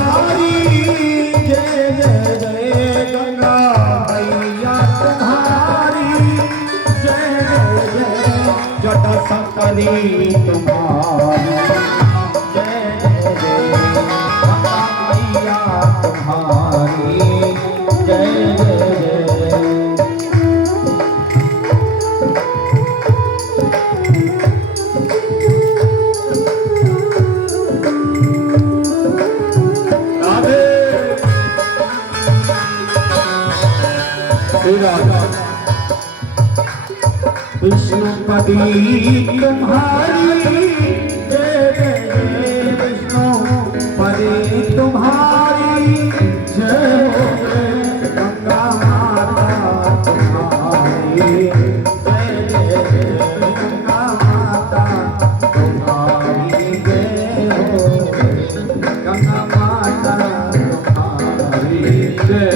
तुम्हारी जय जय जय गंगा मैया तुम्हारी जय जय जय जटा शंकरी तुम्हारी जय जय जय गंगा मैया तुम्हारी जय जय जय। विष्णुपति तुम्हारी जय जय जय विष्णुपति तुम्हारी जय गंगा माता तुम्हारी जय जय जय गंगा माता तुम्हारी जय हो गंगा माता तुम्हारी जय।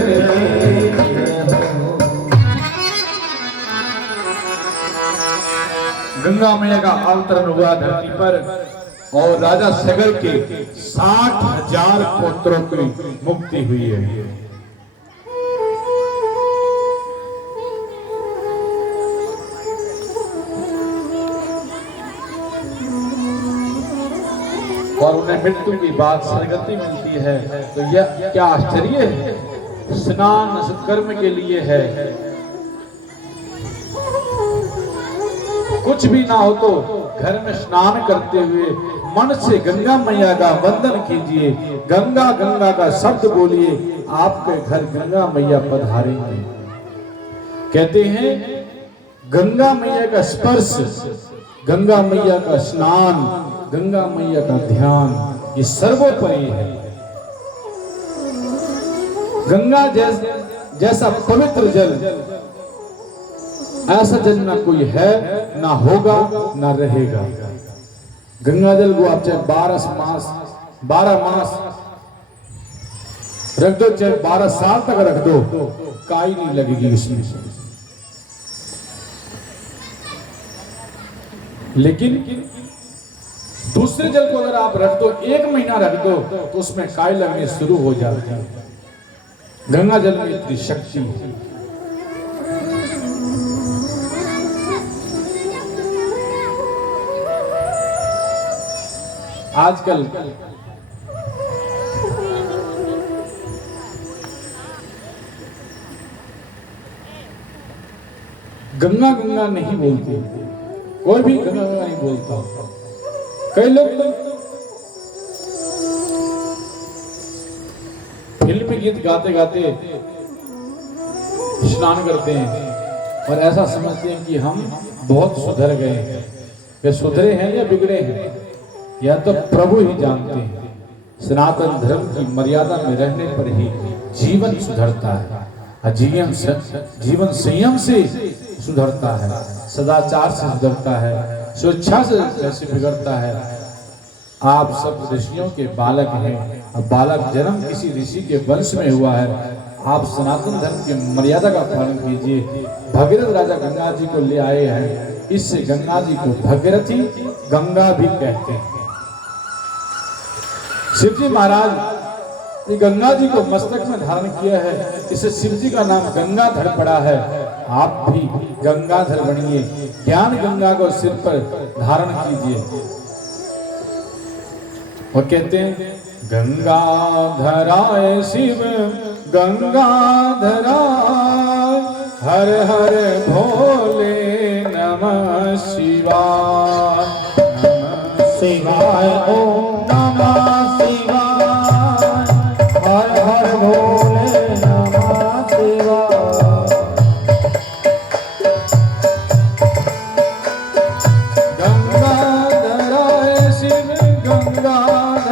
गंगा मैया का अवतरण हुआ धरती पर और राजा सगर के 60,000 पुत्रों की मुक्ति हुई है। और उन्हें मृत्यु की बाद सदगति मिलती है। तो यह क्या आश्चर्य है। स्नान सत्कर्म के लिए है, कुछ भी ना हो तो घर में स्नान करते हुए मन से गंगा मैया का वंदन कीजिए, गंगा गंगा का शब्द बोलिए, आपके घर गंगा मैया पधारेंगे। कहते हैं गंगा मैया का स्पर्श, गंगा मैया का स्नान, गंगा मैया का ध्यान ये सर्वोपरि है। गंगा जैसा पवित्र जल ऐसा जल ना कोई है, ना होगा, ना रहेगा। गंगा जल को आप चाहे 12 मास रख दो, चाहे 12 साल तक रख दो, काई नहीं लगेगी उसमें। लेकिन दूसरे जल को अगर आप रख दो, 1 महीना रख दो, तो उसमें काई लगने शुरू हो जाती है। गंगा जल में इतनी शक्ति है। आजकल गंगा गंगा नहीं बोलते, कोई भी गंगा गंगा नहीं बोलता। कई लोग फिल्मी गीत गाते गाते स्नान करते हैं और ऐसा समझते हैं कि हम बहुत सुधर गए हैं। वे सुधरे हैं या बिगड़े हैं या तो प्रभु ही जानते हैं। सनातन धर्म की मर्यादा में रहने पर ही जीवन सुधरता है, जीवन संयम से सुधरता है, सदाचार से सुधरता है, स्वेच्छा से कैसे बिगड़ता है। आप सब ऋषियों के बालक हैं, अब बालक जन्म किसी ऋषि के वंश में हुआ है। आप सनातन धर्म की मर्यादा का पालन कीजिए। भगीरथ राजा गंगा जी को ले आए हैं, इससे गंगा जी को भगीरथी गंगा भी कहते हैं। शिव जी महाराज ने गंगा जी को मस्तक में धारण किया है, इससे शिव जी का नाम गंगाधर पड़ा है। आप भी गंगाधर बनिए, ज्ञान गंगा को सिर पर धारण कीजिए। वो कहते हैं गंगाधराय शिव गंगाधराय, हर हर भोले नमः शिवाय, नमः शिवाय ओम नमः शिवाय, हर हर भोले नमः शिवाय। गंगाधराय शिव गंगाधराय,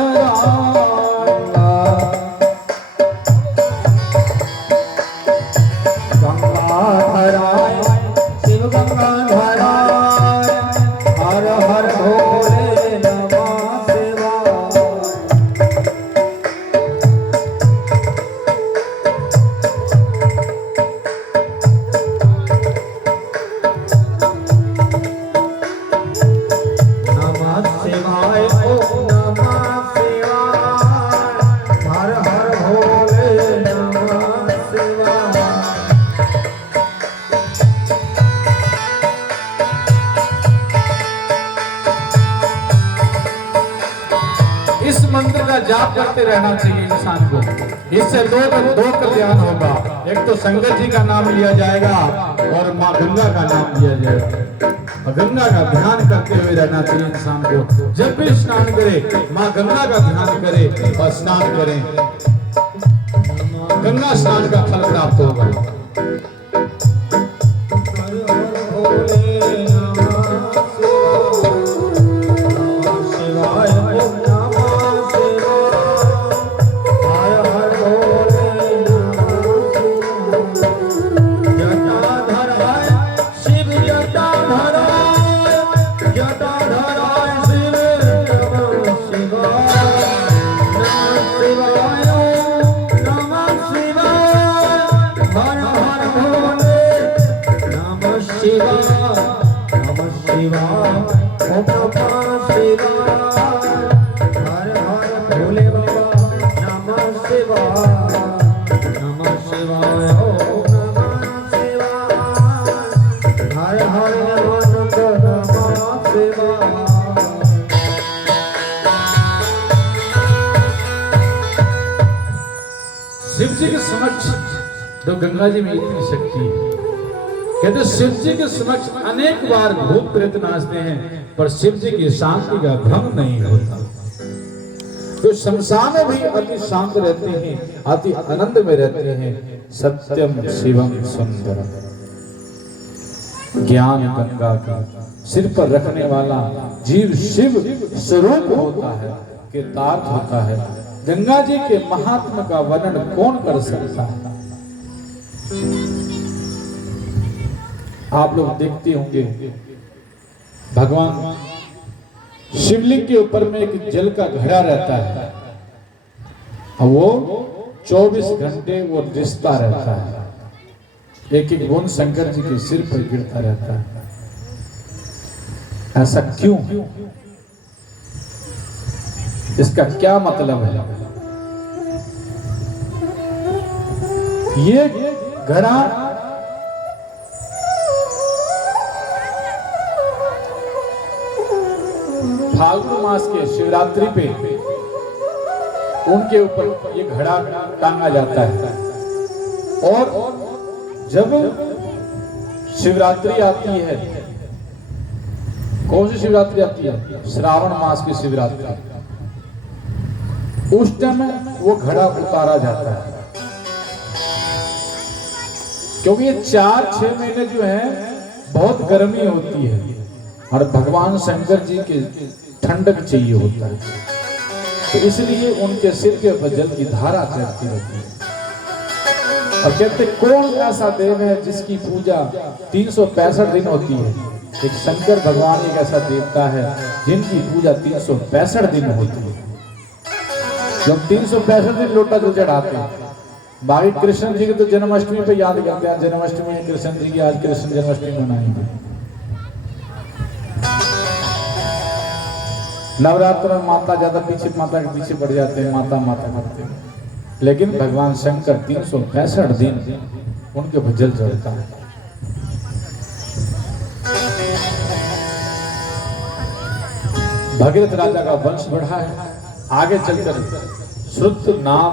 गंगाधराय शिव गंगाधराय, हर हर भोले नमः शिवाय। जाप करते रहना चाहिए इंसान को। इससे दो कल्याण होगा, एक तो शंकर जी का नाम लिया जाएगा और माँ गंगा का नाम लिया जाएगा। और गंगा का ध्यान करते हुए रहना चाहिए इंसान को। जब भी स्नान करे माँ गंगा का ध्यान करे और स्नान करें, गंगा स्नान का फल प्राप्त होगा। शिव जी के समक्ष तो गंगा जी में इतनी शक्ति है, कहते शिव जी के समक्ष अनेक बार भूत प्रेत नाचते हैं पर शिव जी की शांति का भंग नहीं होता। तो शमशान में भी अति शांत रहते हैं, अति आनंद में रहते हैं। सत्यम शिवम सुंदरम, ज्ञान गंगा का सिर पर रखने वाला जीव शिव स्वरूप होता है, कृतार्थ होता है। गंगा जी के महात्मा का वर्णन कौन कर सकता है? आप लोग देखते होंगे भगवान शिवलिंग के ऊपर में एक जल का घड़ा रहता है और वो 24 घंटे वो रिश्ता रहता है। एक एक बूंद शंकर जी के सिर पर गिरता रहता है। ऐसा क्यों? इसका क्या मतलब है? ये घड़ा फाल्गुन मास के शिवरात्रि पे उनके ऊपर ये घड़ा टांगा जाता है और जब शिवरात्रि आती है, कौन सी शिवरात्रि आती है? श्रावण मास की शिवरात्रि। उस टाइम वो घड़ा उतारा जाता है क्योंकि ये 4-6 महीने जो है बहुत गर्मी होती है और भगवान शंकर जी के ठंडक चाहिए होता है, तो इसलिए उनके सिर के ऊपर जल की धारा चढ़ती रहती है। और कहते कौन ऐसा देव है जिसकी पूजा 365 दिन होती है? एक शंकर भगवान एक ऐसा देवता है जिनकी पूजा 365 दिन होती है। जब 365 दिन लोटा जल चढ़ाते हैं। बाकी कृष्ण जी की तो जन्माष्टमी पे याद करते हैं, जन्माष्टमी है कृष्ण जी की, आज कृष्ण जन्माष्टमी मनाएंगे। नवरात्र में माता ज्यादा पीछे, माता के पीछे पड़ जाते हैं, माता माता करते हैं, लेकिन भगवान शंकर 365 दिन उनके भजन चलता है। भगीरथ राजा का वंश बढ़ा है, आगे चलकर श्रुत नाम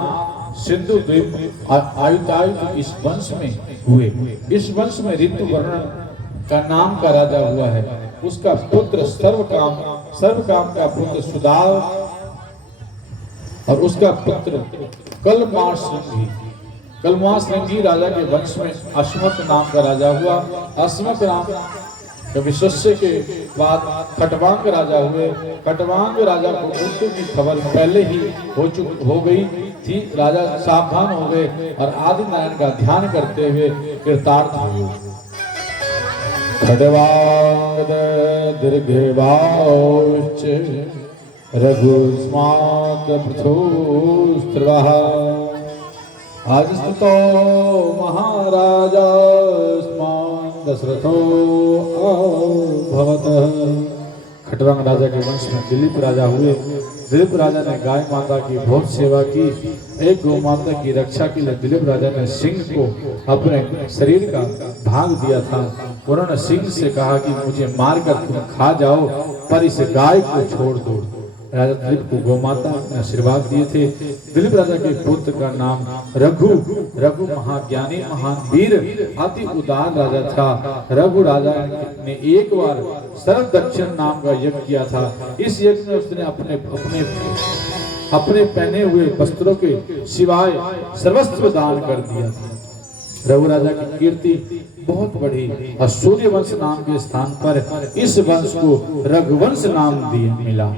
सिंधु द्वीप आयुतायु इस वंश में हुए। इस वंश में ऋतु वर्णन का नाम का राजा हुआ है। उसका पुत्र सर्वकाम का पुत्र सुदाव और उसका पुत्र कलमाश्रृंगी राजा के वंश में अश्वत्थ नाम का राजा हुआ। अश्वत्थ नाम के विश्वस्य के बाद खटवांग राजा हुए। खटवांग राजा को मृत्यु की खबर पहले ही हो गई थी। राजा सावधान हो गए और आदि नारायण का ध्यान करते हुए कृतार्थ हुए। खटवांग दीर्घवाच रघुस्मात् पृथुस्त्रवः आजस्तुतो महाराजा दशरथो अभवतः। खटवांग राजा के वंश में दिलीप राजा हुए। दिलीप राजा ने गाय माता की बहुत सेवा की। एक गौ माता की रक्षा के लिए दिलीप राजा ने सिंह को अपने शरीर का भाग दिया था। उन्होंने सिंह से कहा कि मुझे मारकर तुम खा जाओ पर इस गाय को छोड़ दो। राजा दिलीप को गोमाता ने आशीर्वाद दिए थे। दिलीप राजा के पुत्र का नाम रघु, रघु महाज्ञानी महान वीर अति उदार राजा था। रघु राजा ने एक बार सर्व दक्षिण नाम का यज्ञ किया था। इस यज्ञ में उसने अपने पहने हुए वस्त्रों के सिवाय सर्वस्व दान कर दिया था। रघु राजा की कीर्ति बहुत बढ़ी और सूर्यवंश नाम के स्थान पर इस वंश को रघुवंश नाम दिए मिला।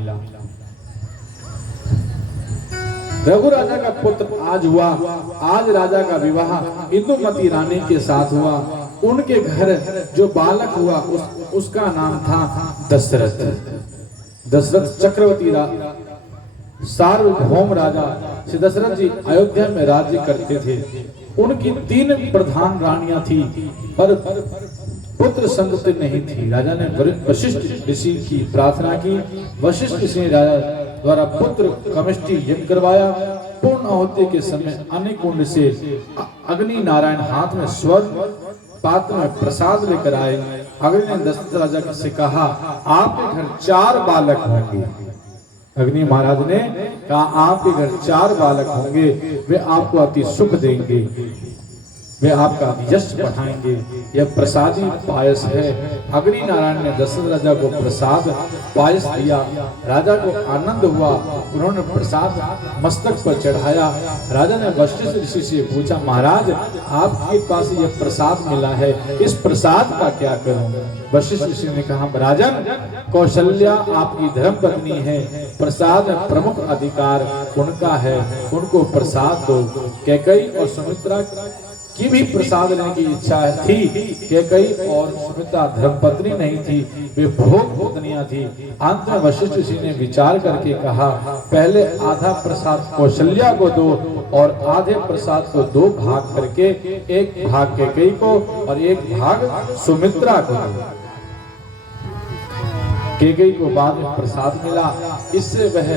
रघु राजा का पुत्र आज हुआ। आज राजा का विवाह इंदुमती रानी के साथ हुआ। उनके घर जो बालक हुआ उसका नाम था दशरथ। दशरथ चक्रवर्ती सार्वभौम राजा श्री दशरथ जी अयोध्या में राज्य करते थे। उनकी 3 प्रधान रानियां थी पर पुत्र संतति नहीं थी। राजा ने वशिष्ठ ऋषि की प्रार्थना की। वशिष्ठ ऋषि ने राजा द्वारा पुत्र कमिष्टि यज्ञ करवाया। पूर्ण आहुति के समय अग्नि कुंड से अग्नि नारायण हाथ में स्वर्ण पात्र में प्रसाद लेकर आए। अग्नि ने दशरथ राजा से कहा, आपके घर 4 बालक होंगे। अग्नि महाराज ने कहा, आपके घर 4 बालक होंगे, वे आपको अति सुख देंगे, वे आपका यश बढ़ाएंगे। यह प्रसादी पायस है। अग्नि नारायण ने दशरथ राजा को प्रसाद पायस दिया। राजा को आनंद हुआ। उन्होंने प्रसाद मस्तक पर चढ़ाया। राजा ने वशिष्ठ ऋषि से पूछा, महाराज आपके पास यह प्रसाद मिला है, इस प्रसाद का क्या करूं? वशिष्ठ ऋषि ने कहा, राजन कौशल्या आपकी धर्म पत्नी है, प्रसाद प्रमुख अधिकार उनका है, उनको प्रसाद दो। कैकेयी और सुमित्रा की भी प्रसाद लेने की इच्छा थी। कैकेयी और सुमित्रा धर्मपत्नी नहीं थी, वे भोग पत्नियां थी। अंत में वशिष्ठ ऋषि ने विचार करके कहा, पहले आधा प्रसाद कौशल्या को दो और आधे प्रसाद को 2 भाग करके, एक भाग कैकेयी को और एक भाग सुमित्रा को दो। कैकेयी को बाद में प्रसाद मिला। इससे वह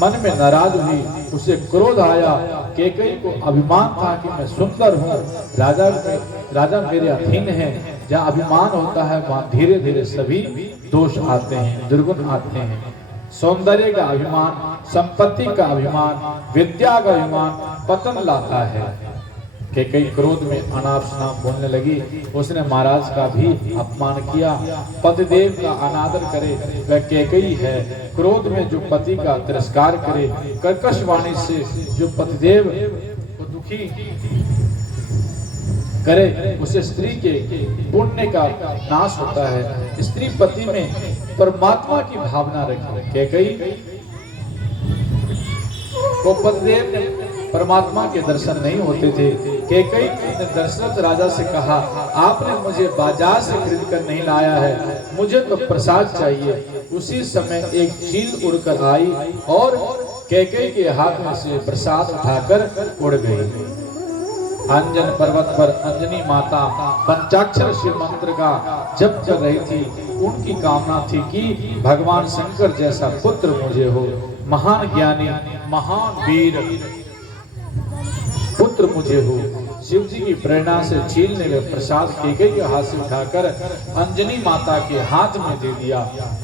मन में नाराज हुई, उसे क्रोध आया। कैकेयी को अभिमान था कि मैं सुंदर हूँ, राजा मेरे अधीन है। जहाँ अभिमान होता है वहाँ धीरे धीरे सभी दोष आते हैं, दुर्गुण आते हैं। सौंदर्य का अभिमान, संपत्ति का अभिमान, विद्या का अभिमान पतन लाता है। कैकेयी क्रोध में अनाप शनाप बोलने लगी। उसने महाराज का भी अपमान किया। पतिदेव का अनादर करे वह कैकेयी है। क्रोध में जो पति का तिरस्कार करे, कर्कश वाणी से जो पतिदेव को दुखी करे, उसे स्त्री के पुण्य का नाश होता है। स्त्री पति में परमात्मा की भावना रखे। कैकेयी को पतिदेव ने परमात्मा के दर्शन नहीं होते थे। कैकेयी ने दशरथ राजा से कहा, आपने मुझे बाजार से खरीद कर नहीं लाया है, मुझे तो प्रसाद चाहिए। उसी समय एक चील उड़कर आई और कैकेयी के हाथ में से प्रसाद उठाकर उड़ गई। अंजन पर्वत पर अंजनी माता पंचाक्षर शिव मंत्र का जप कर रही थी। उनकी कामना थी कि भगवान शंकर जैसा पुत्र मुझे हो, महान ज्ञानी महान वीर पुत्र मुझे हो। शिव जी की प्रेरणा से चील ने वे प्रसाद कैकेयी के हाथ से उठाकर अंजनी माता के हाथ में दे दिया।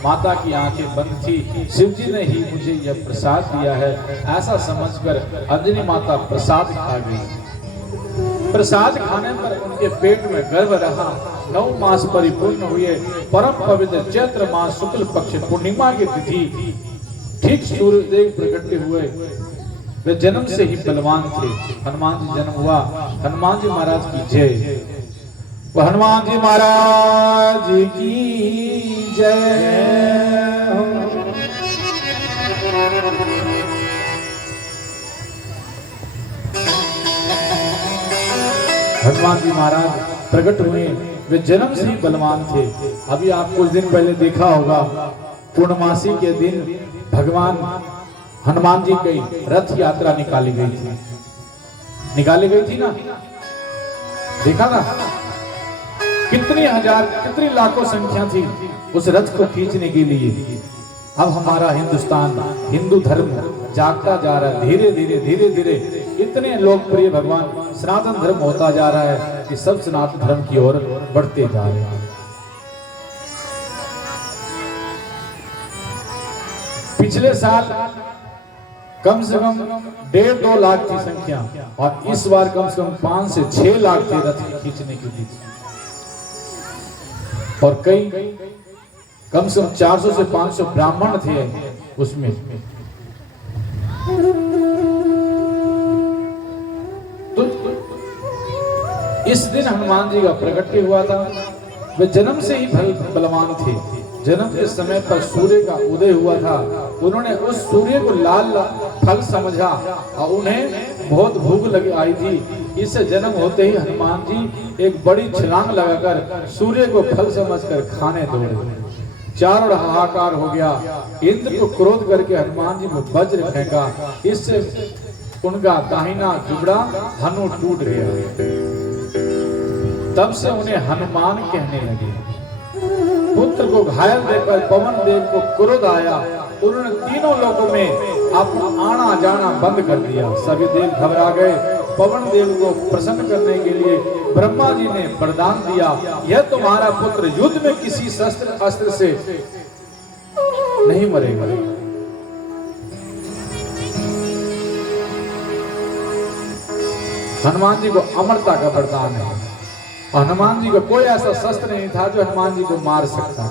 माता की आंखें बंद थी। शिव जी ने ही मुझे यह प्रसाद दिया है, ऐसा समझकर अंजनी माता प्रसाद खा गई। प्रसाद खाने पर उनके पेट में गर्भ रहा। 9 मास परिपूर्ण हुए। परम पवित्र चैत्र मास शुक्ल पक्ष पूर्णिमा की तिथि ठीक सूर्यदेव प्रकट हुए। वे जन्म से ही बलवान थे। हनुमान जी जन्म हुआ। हनुमान जी महाराज की जय। वो हनुमान जी महाराज की जय। हनुमान जी महाराज प्रकट हुए। वे जन्म से ही बलवान थे। अभी आप कुछ दिन पहले देखा होगा, पूर्णमासी के दिन भगवान हनुमान जी की रथ यात्रा निकाली गई थी ना, देखा ना? कितनी हजार कितनी लाखों संख्या थी उस रथ को खींचने के लिए। अब हमारा हिंदुस्तान हिंदू धर्म जागता जा रहा है। धीरे धीरे इतने लोकप्रिय भगवान सनातन धर्म होता जा रहा है कि सब सनातन धर्म की ओर बढ़ते जा रहे हैं। पिछले साल कम से कम 1.5-2 लाख की संख्या और इस बार कम से कम 5 से 6 लाख के रथ खींचने की थी और कई कम से कम 400 से 500 ब्राह्मण थे उसमें। तो इस दिन हनुमान जी का प्रकट्य हुआ था। वे जन्म से ही बलवान थे। जन्म के समय पर सूर्य का उदय हुआ था। उन्होंने उस सूर्य को लाल फल समझा और उन्हें बहुत भूख लगी आई थी। इससे जन्म होते ही हनुमान जी एक बड़ी छलांग लगाकर सूर्य को फल समझकर खाने दौड़े। चारों हाहाकार हो गया। इंद्र को क्रोध करके हनुमान जी को वज्र फेंका। इससे उनका दाहिना जुबड़ा हनु टूट गया। तब से उन्हें हनुमान कहने लगे। पुत्र को घायल देखकर पवन देव को क्रोध आया। उन्होंने तीनों लोकों में अपना आना जाना बंद कर दिया। सभी देव घबरा गए। पवन देव को प्रसन्न करने के लिए ब्रह्मा जी ने वरदान दिया, यह तुम्हारा पुत्र युद्ध में किसी शस्त्र अस्त्र से नहीं मरेगा। हनुमान जी को अमरता का वरदान है। हनुमान जी को कोई ऐसा शस्त्र नहीं था जो हनुमान जी को मार सकता।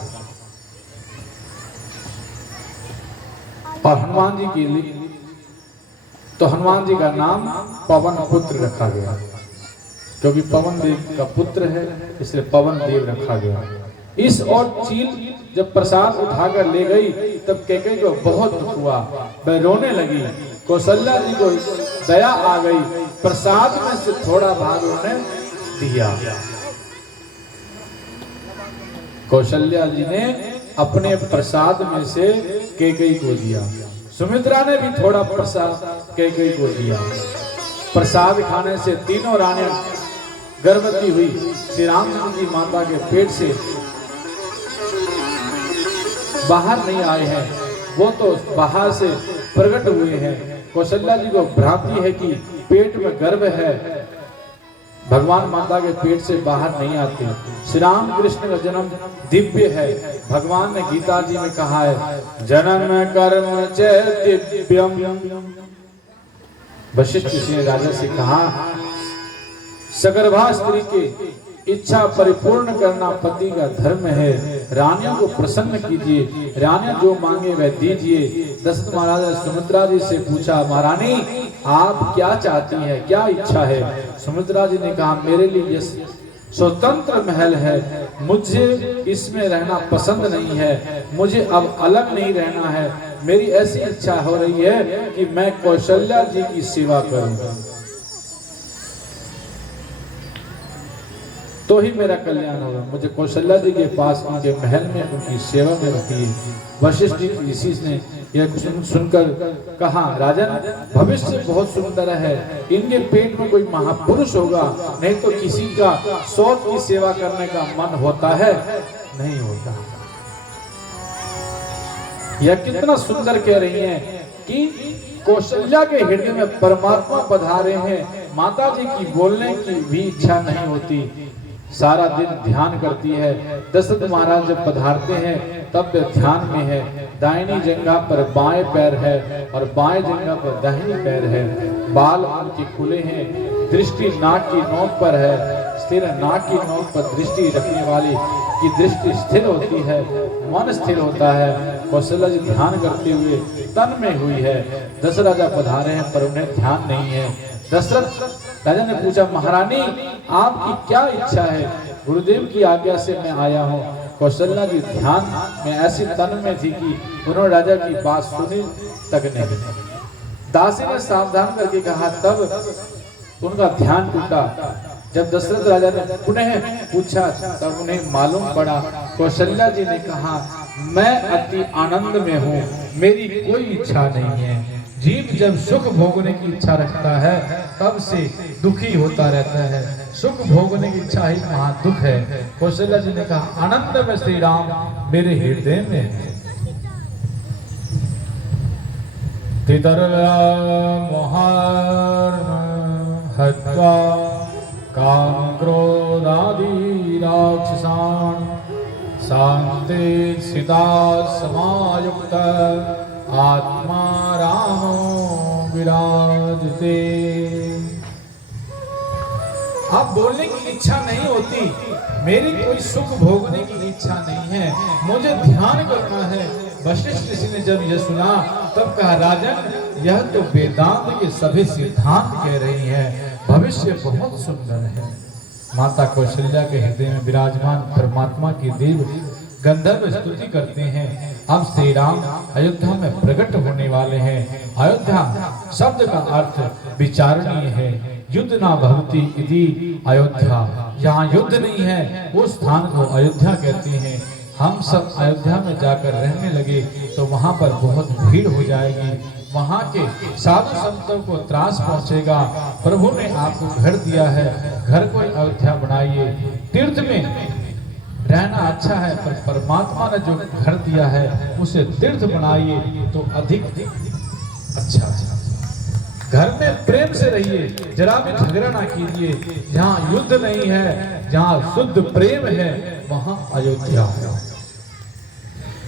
और हनुमान जी के लिए तो हनुमान जी का नाम पवन पुत्र रखा गया, क्योंकि पवन देव का पुत्र है, इसलिए पवन देव रखा गया। इस और चील जब प्रसाद उठाकर ले गई तब कैकेयी को बहुत दुख हुआ। वह रोने लगी। कौशल्या जी को दया आ गई। प्रसाद में से थोड़ा भाग उन्हें दिया। कौशल्या जी ने अपने प्रसाद में से कैकेयी को दिया। सुमित्रा ने भी थोड़ा प्रसाद कैकेयी को दिया। प्रसाद खाने से तीनों रानियां गर्भवती हुई। श्री रामचंद्र जी माता के पेट से बाहर नहीं आए हैं, वो तो बाहर से प्रकट हुए हैं। कौशल्या जी को भ्रांति है कि पेट में गर्भ है, भगवान माता के पेट से बाहर नहीं आते। श्री राम कृष्ण का जन्म दिव्य है। भगवान ने गीता जी में कहा है, जन्म कर्म च दिव्यम। वशिष्ठ जी ने राजा से कहा, सगर्भा स्त्री की इच्छा परिपूर्ण करना पति का धर्म है। रानियों को प्रसन्न कीजिए, रानियां जो मांगे वह दीजिए। दशरथ महाराज ने सुमित्रा जी से पूछा, महारानी आप क्या चाहती हैं, क्या इच्छा है? सुमित्रा जी ने कहा, मेरे लिए यह स्वतंत्र महल है, मुझे इसमें रहना पसंद नहीं है, मुझे अब अलग नहीं रहना है। मेरी ऐसी इच्छा हो रही है कि मैं कौशल्या जी की सेवा करूं, तो ही मेरा कल्याण होगा। मुझे कौशल्या जी के पास उनके महल में उनकी सेवा में रखिए। वशिष्ठ जी ऋषि ने यह सुनकर कहा, राजन भविष्य बहुत सुंदर है, इनके पेट में कोई महापुरुष होगा, नहीं तो किसी का सौत की सेवा करने का मन होता है? नहीं होता। यह कितना सुंदर कह रही हैं कि कौशल्या के हृदय में परमात्मा पधारे हैं। माता जी की बोलने की भी इच्छा नहीं होती, सारा दिन ध्यान करती है। दशरथ महाराज जब पधारते हैं तब वे ध्यान में है। दाहिनी जंघा पर बाएं पैर है और बाएं जंघा पर दाहिनी पैर है। बाल उनके खुले हैं, दृष्टि नाक की नोक पर है। स्थिर नाक की नोक पर दृष्टि रखने वाली की दृष्टि स्थिर होती है, मन स्थिर होता है। कौशल्या जी ध्यान करते हुए तन में हुई है। दशरथ राजा पधारे हैं पर उन्हें ध्यान नहीं है। दशरथ राजा ने पूछा, महारानी आपकी क्या इच्छा है? गुरुदेव की आज्ञा से मैं आया हूँ। कौशल्या जी ध्यान में ऐसी तन में थी कि उन्होंने राजा की बात सुनी तक नहीं। दासी ने सावधान करके कहा, तब उनका ध्यान टूटा। जब दशरथ राजा ने पुनः पूछा तब उन्हें मालूम पड़ा। कौशल्या जी ने कहा, मैं अति आनंद में हूँ, मेरी कोई इच्छा नहीं है। जीव जब सुख भोगने की इच्छा रखता है तब से दुखी होता रहता है। सुख भोगने की इच्छा ही महा दुख है। कौशल्या जी ने कहा, आनंद में श्री राम मेरे हृदय में है। हत्वा काम क्रोधादि राक्षसान् शान्ति स्थिता समायुक्त आत्मा रामो विराजते। आप बोलने की इच्छा नहीं होती, मेरी कोई सुख भोगने की इच्छा नहीं है, मुझे ध्यान करना है। वशिष्ठ ऋषि ने जब यह सुना तब कहा, राजन यह तो वेदांत के सभी सिद्धांत कह रही है, भविष्य बहुत सुंदर है। माता कौशल्या के हृदय में विराजमान परमात्मा की देव गंधर्व स्तुति करते हैं। अब श्री राम अयोध्या में प्रकट होने वाले हैं। अयोध्या शब्द का अर्थ विचारणीय है। युद्ध ना भवति इति अयोध्या, यहाँ युद्ध नहीं है, उस स्थान को अयोध्या कहते हैं। हम सब अयोध्या में जाकर रहने लगे तो वहाँ पर बहुत भीड़ हो जाएगी, वहाँ के साधु संतों को त्रास पहुँचेगा। प्रभु ने आपको घर दिया है, घर को अयोध्या बनाइए। तीर्थ में रहना अच्छा है, पर परमात्मा ने जो घर दिया है उसे तीर्थ बनाइए तो अधिक अच्छा। घर में प्रेम से रहिए, जरा भी झगड़ा ना कीजिए। जहाँ युद्ध नहीं है, जहाँ शुद्ध प्रेम है, वहाँ अयोध्या है।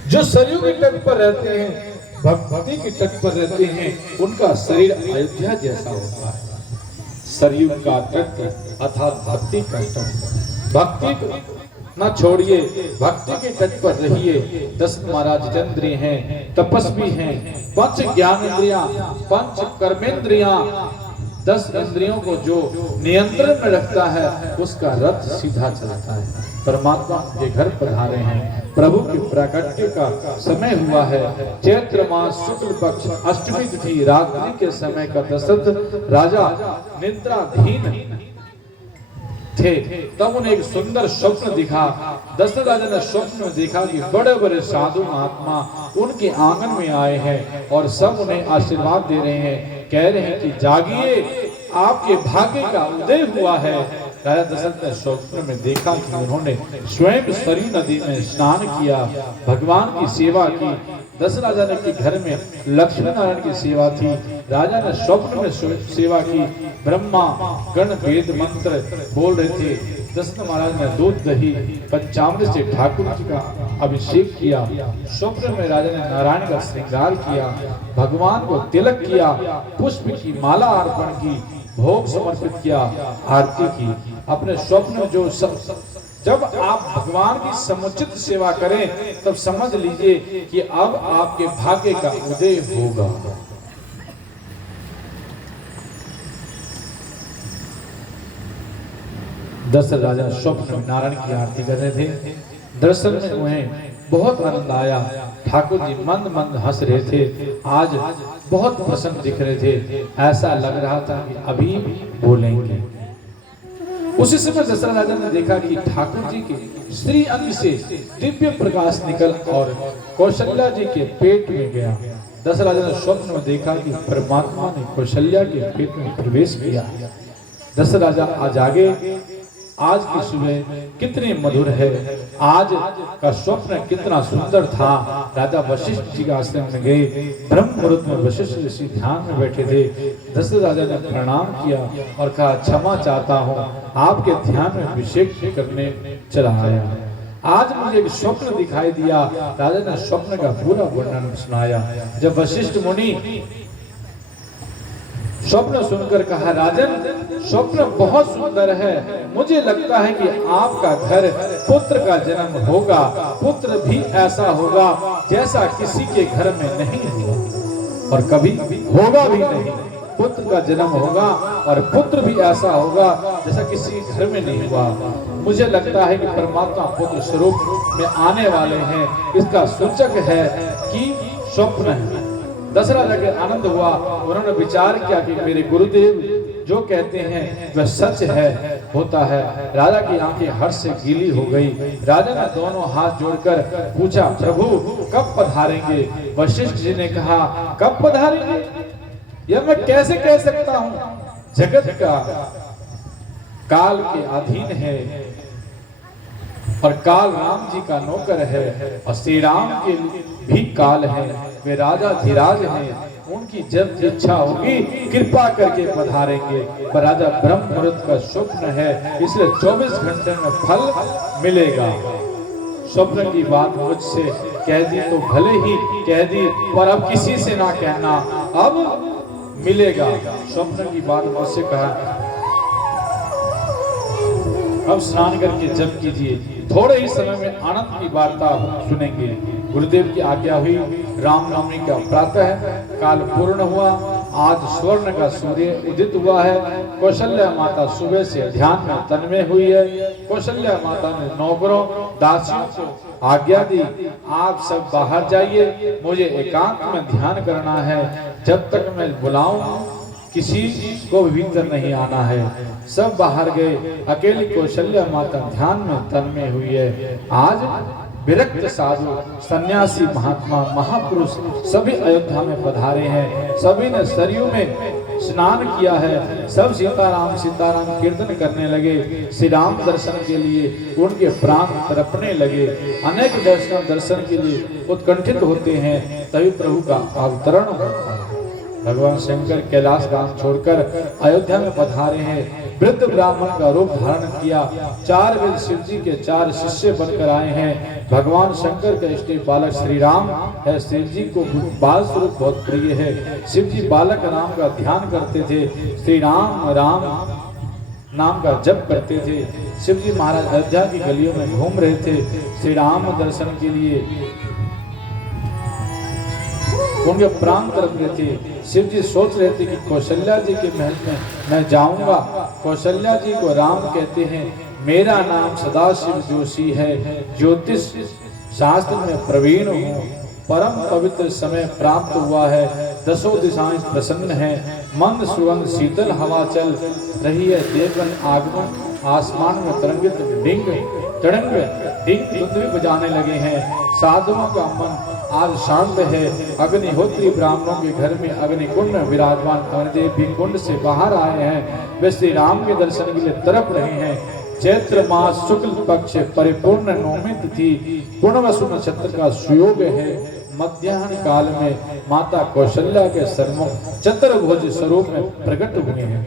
जो सरयू के तट पर रहते हैं, भक्ति के तट पर रहते हैं, उनका शरीर अयोध्या जैसा होता है। सरयू का तट अर्थात भक्ति का तट। भक्ति ना छोड़िए, भक्ति के तट पर रहिए। 10 महाराज जितेंद्रिय हैं, तपस्वी हैं, 5 ज्ञानेंद्रियां, 5 कर्मेंद्रियां, 10 इंद्रियों को जो नियंत्रण में रखता है उसका रथ सीधा चलता है। परमात्मा के घर पधारे हैं, प्रभु के प्राकट्य का समय हुआ है। चैत्र मास शुक्ल पक्ष अष्टमी तिथि रात्रि के समय का दशरथ राजा निद्राधीन थे। तब उन्हें एक सुंदर स्वप्न दिखा। दशरथ राजा ने स्वप्न में देखा कि बड़े बड़े साधु महात्मा उनके आंगन में आए हैं और सब उन्हें आशीर्वाद दे रहे हैं, कह रहे हैं कि जागिए, आपके भाग्य का उदय हुआ है। राजा दशरथ ने स्वप्न में देखा कि उन्होंने स्वयं सरयू नदी में स्नान किया, भगवान की सेवा की। दशरथ राजा ने के घर में लक्ष्मी नारायण की सेवा थी। राजा ने स्वप्न में सेवा की। ब्रह्मा गण वेद मंत्र बोल रहे थे। दशरथ महाराज ने दूध दही पंचामृत से ठाकुर जी का अभिषेक किया। स्वप्न में राजा ने नारायण का श्रृंगार किया, भगवान को तिलक किया, पुष्प की माला अर्पण की, भोग समर्पित किया, आरती की। अपने स्वप्न में जो जब आप भगवान की समुचित सेवा करें तब समझ लीजिए कि अब आपके भाग्य का उदय होगा। दशरथ राजा स्वप्न में नारायण की आरती कर रहे थे। दर्शन में उन्हें बहुत आनंद आया। ठाकुर जी मंद मंद हंस रहे थे, आज बहुत प्रसन्न दिख रहे थे। ऐसा लग रहा था कि अभी बोलेंगे। उसी समय दशरथ राजा ने देखा कि ठाकुर जी के श्री अंग से दिव्य प्रकाश निकल और कौशल्या जी के पेट में गया। दशरथ राजा ने स्वप्न में देखा कि परमात्मा ने कौशल्या के पेट में प्रवेश किया। दशरथ राजा आज आगे, आज की सुबह कितनी मधुर है, आज का स्वप्न कितना सुंदर था। राजा वशिष्ठ जी के आश्रम में गए। ब्रह्म मुहूर्त में वशिष्ठ ऋषि ध्यान में बैठे थे। दशरथ राजा ने प्रणाम किया और कहा, क्षमा चाहता हूँ, आपके ध्यान में अभिषेक करने चला आया। आज मुझे एक स्वप्न दिखाई दिया। राजा ने स्वप्न का पूरा वर्णन सुनाया। जब वशिष्ठ मुनि स्वप्न सुनकर कहा, राजन स्वप्न बहुत सुंदर है, मुझे लगता है कि आपका घर पुत्र का जन्म होगा। पुत्र भी ऐसा होगा जैसा किसी के घर में नहीं हुआ और कभी होगा भी नहीं। पुत्र का जन्म होगा और पुत्र भी ऐसा होगा जैसा किसी घर में नहीं हुआ। मुझे लगता है कि परमात्मा पुत्र स्वरूप में आने वाले हैं। इसका सूचक है कि स्वप्न है। दशरथ राजा के आनंद हुआ। उन्होंने विचार किया कि मेरे गुरुदेव जो कहते हैं वह सच है, होता है। राजा की आंखें हर्ष से गीली हो गई। राजा ने दोनों हाथ जोड़कर पूछा, प्रभु कब पधारेंगे? वशिष्ठ जी ने कहा, कब पधारेंगे यह मैं कैसे कह सकता हूँ? जगत का काल के अधीन है और काल राम जी का नौकर है और श्री राम के भी काल है। वे राजा धीराज हैं, उनकी जब इच्छा होगी कृपा करके पधारेंगे। पर राजा ब्रह्म मुहूर्त का स्वप्न है, इसलिए 24 घंटे में फल मिलेगा। स्वप्न की बात मुझसे कह दी तो भले ही कह दी, पर अब किसी से ना कहना, अब मिलेगा। स्वप्न की बात मुझसे कहा, अब स्नान करके जप कीजिए। थोड़े ही समय में आनंद की वार्ता सुनेंगे। गुरुदेव की आज्ञा हुई। रामनवमी का प्रातः काल पूर्ण हुआ। आज स्वर्ण का सूर्य उदित हुआ है। कौशल्या माता सुबह से ध्यान में तन्मय हुई है। कौशल्या माता ने नौकरों दासियों को आज्ञा दी, आप सब बाहर जाइए, मुझे एकांत में ध्यान करना है। जब तक मैं बुलाऊं किसी को भीतर नहीं आना है। सब बाहर गए, अकेली कौशल्या माता ध्यान में तन्मय हुई है। आज विरक्त साधु, सन्यासी, महात्मा, महापुरुष सभी अयोध्या में पधारे हैं। सभी ने सरयू में स्नान किया है। सब सीताराम सीताराम कीर्तन करने लगे। श्री राम दर्शन के लिए उनके प्राण तड़पने लगे। अनेक दर्शन के लिए उत्कंठित होते हैं, तभी प्रभु का अवतरण होता है। भगवान शंकर कैलाश धाम छोड़कर अयोध्या में पधारे हैं। वृद्ध ब्राह्मण का रूप धारण किया। 4 वेद शिव जी के 4 शिष्य बनकर आए हैं। भगवान शंकर का इष्ट बालक श्री राम है। शिव जी को बाल स्वरूप बहुत प्रिय है। शिव जी बालक राम का ध्यान करते थे। श्री राम राम नाम का जप करते थे। शिव जी महाराज अयोध्या की गलियों में घूम रहे थे श्री राम दर्शन के लिए। उनके प्राण तड़प रहे थे। शिव जी सोच रहे थे कि कौशल्या जी के महल में मैं जाऊंगा। कौशल्या जी को राम कहते हैं। मेरा नाम सदाशिव जोशी है। ज्योतिष शास्त्र में प्रवीण हूँ। परम पवित्र समय प्राप्त हुआ है। 10 दिशाएं प्रसन्न हैं। मंद सुगंध शीतल हवा चल रही है। देवगण आगमन, आसमान में तरंगित डिंग धुंध बजाने लगे हैं। साधुओं का मन आज शांत है। अग्निहोत्री ब्राह्मणों के घर में अग्निकुंड में विराजमान अग्निदेव भी कुंड से बाहर आए हैं। वे श्री राम के दर्शन के लिए तड़प रहे हैं। चैत्र मास शुक्ल पक्ष परिपूर्ण नौमी तिथि पूर्णवसु नक्षत्र का सुयोग है। मध्याह्न काल में माता कौशल्या के सन्मुख चतुर्भुज स्वरूप में प्रकट हुए हैं।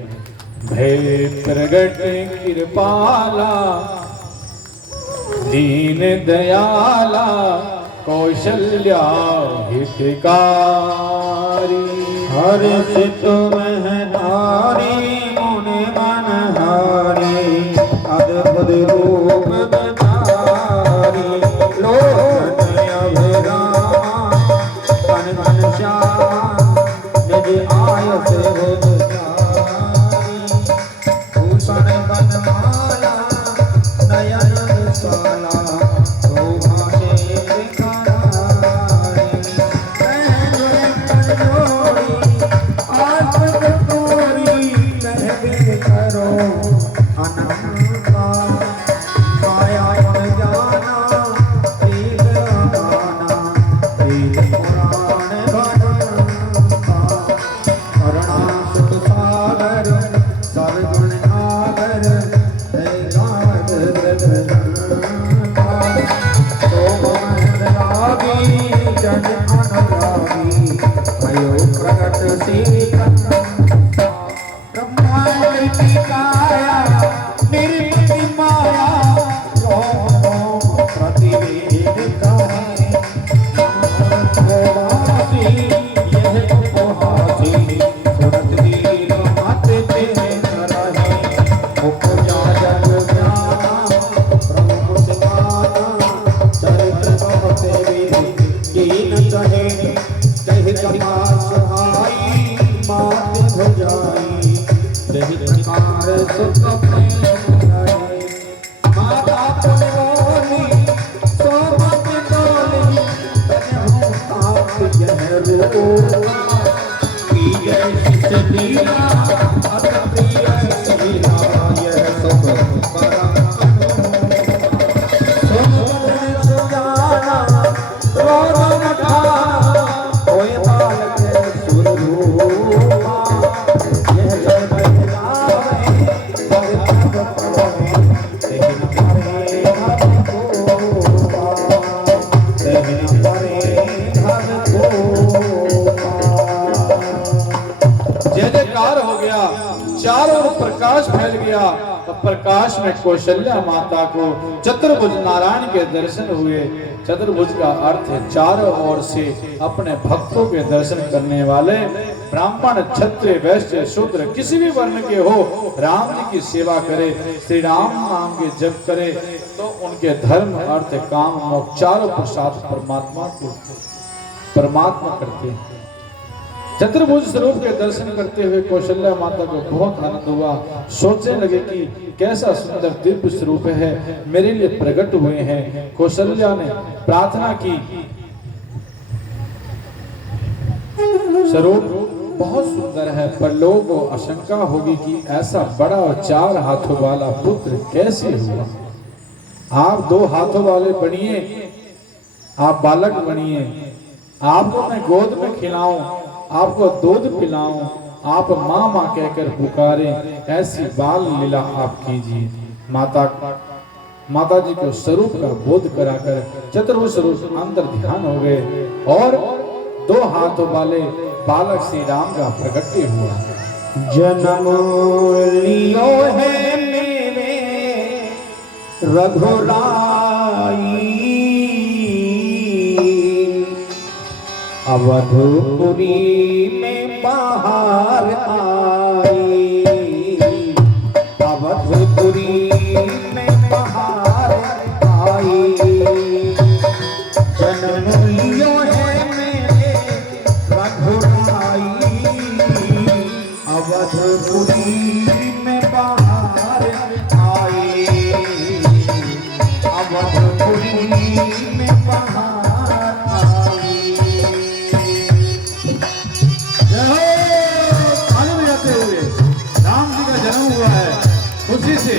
भय प्रगट कृपाला दीन दयाला कौशल्या हितकारी। हर्षित महधारी मुनि मनहारी अद्भुत रूप धारी। लोकन अभिरामा कन कन श्याम निज आयस बुध चारी। भूषण बनमाला नयन विशाला शोभा चारों ओर प्रकाश फैल गया। तो प्रकाश में कौशल्या माता को चतुर्भुज नारायण के दर्शन हुए। चतुर्भुज का अर्थ है चारों ओर से अपने भक्तों के दर्शन करने वाले। ब्राह्मण, क्षत्रिय, वैश्य, शूद्र किसी भी वर्ण के हो, राम जी की सेवा करे, श्री राम नाम के जप करे तो उनके धर्म, अर्थ, काम, मोक्ष चारों प्रसाद परमात्मा करते हैं। चतुर्भुज स्वरूप के दर्शन करते हुए कौशल्या माता को बहुत आनंद हुआ। सोचने लगे कि कैसा सुंदर दिव्य स्वरूप है, मेरे लिए प्रकट हुए हैं। कौशल्या ने प्रार्थना की, स्वरूप बहुत सुंदर है, पर लोगों को आशंका होगी कि ऐसा बड़ा और 4 हाथों वाला पुत्र कैसे हुआ। आप 2 हाथों वाले बनिए, आप बालक बनिए, आपको मैं गोद में खिलाऊं, आपको दूध पिलाऊं, आप माँ माँ कहकर पुकारे, ऐसी बाल लीला आप कीजिए। माता जी को स्वरूप का बोध कराकर चतुर्भुज स्वरूप अंदर ध्यान हो गए और 2 हाथों वाले बालक श्री राम का प्रकट हुआ। जन्म लियो है मेरे रघुराई, अवधपुरी में बाहर आई, अवधपुरी में बाहर आई। जन्म लियो है मेरे रघुराई, अवधपुरी में बाहर आई, अवधपुरी में बाहर खुशी से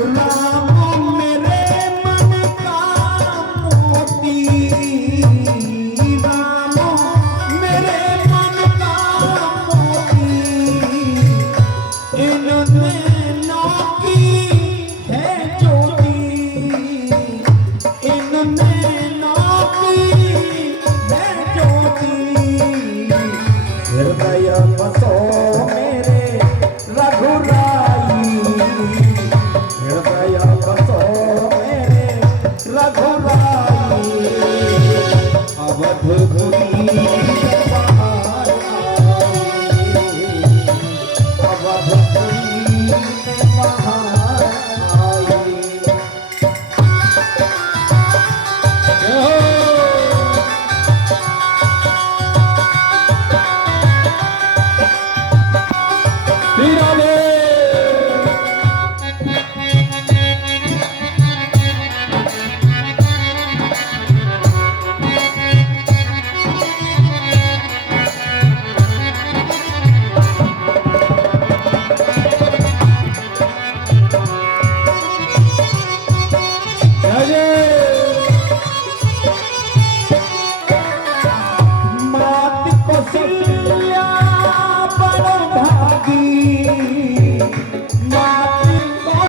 राम मेरे मन का मोती, राम मेरे मन का मोती, इन नैनों की है ज्योति, इन नैनों की है ज्योति, हृदय बसो